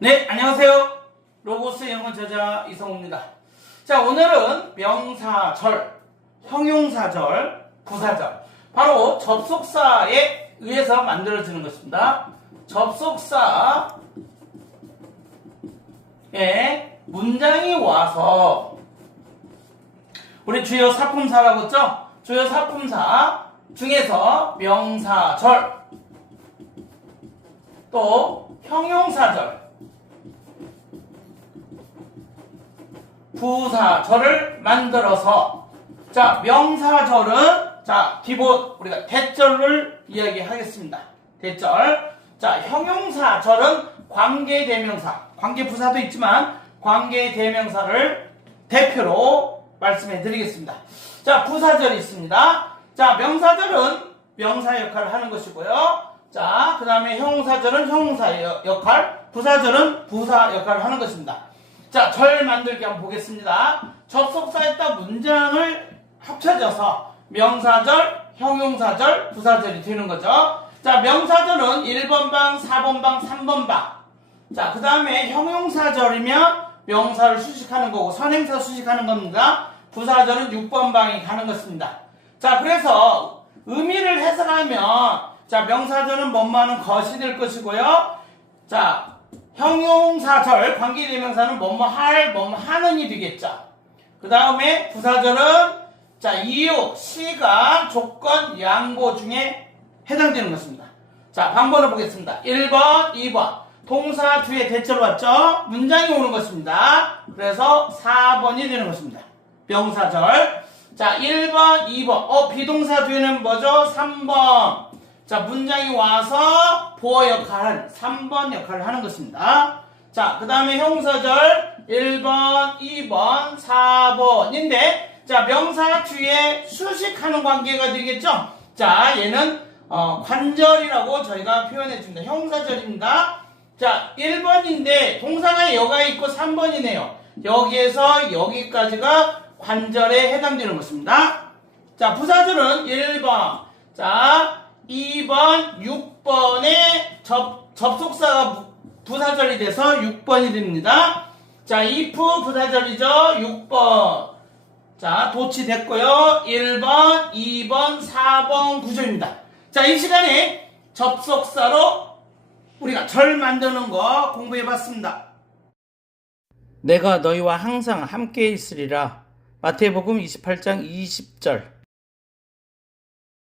네, 안녕하세요. 로고스 영어 저자 이성우입니다. 자, 오늘은 명사절, 형용사절, 부사절. 바로 접속사에 의해서 만들어지는 것입니다. 접속사에 문장이 와서 우리 주요 사품사라고 했죠? 주요 사품사 중에서 명사절 또 형용사절 부사절을 만들어서 자 명사절은 자 기본 우리가 대절을 이야기하겠습니다. 대절 자 형용사절은 관계대명사 관계부사도 있지만 관계대명사를 대표로 말씀해 드리겠습니다. 자 부사절이 있습니다. 자 명사절은 명사 역할을 하는 것이고요. 자 그 다음에 형용사절은 형용사 여- 역할 부사절은 부사 역할을 하는 것입니다. 자, 절 만들기 한번 보겠습니다. 접속사에다 문장을 합쳐져서 명사절, 형용사절, 부사절이 되는 거죠. 자, 명사절은 1번 방, 4번 방, 3번 방. 자, 그 다음에 형용사절이면 명사를 수식하는 거고 선행사 수식하는 겁니다. 부사절은 6번 방이 가는 것입니다. 자, 그래서 의미를 해석하면 자, 명사절은 뭐뭐하는 것이 될 것이고요. 자, 형용사절 관계대명사는 뭐뭐 할, 뭐뭐 하는이 되겠죠. 그 다음에 부사절은 자 이유, 시간, 조건, 양보 중에 해당되는 것입니다. 자 방법을 보겠습니다. 1번, 2번 동사 뒤에 대절 왔죠? 문장이 오는 것입니다. 그래서 4번이 되는 것입니다. 명사절 자 1번, 2번 어 비동사 뒤에는 뭐죠? 3번 자, 문장이 와서 보어 역할을 3번 역할을 하는 것입니다. 자, 그 다음에 형사절 1번, 2번, 4번인데 자, 명사 뒤에 수식하는 관계가 되겠죠? 자, 얘는 어, 관절이라고 저희가 표현해 줍니다. 형사절입니다. 자, 1번인데 동사가 여가 있고 3번이네요. 여기에서 여기까지가 관절에 해당되는 것입니다. 자, 부사절은 1번. 자, 2번, 6번에 접, 접속사가 부- 부사절이 돼서 6번이 됩니다. 자, if 부사절이죠. 6번. 자, 도치 됐고요. 1번, 2번, 4번 구조입니다. 자, 이 시간에 접속사로 우리가 절 만드는 거 공부해 봤습니다. 내가 너희와 항상 함께 있으리라. 마태복음 28장 20절.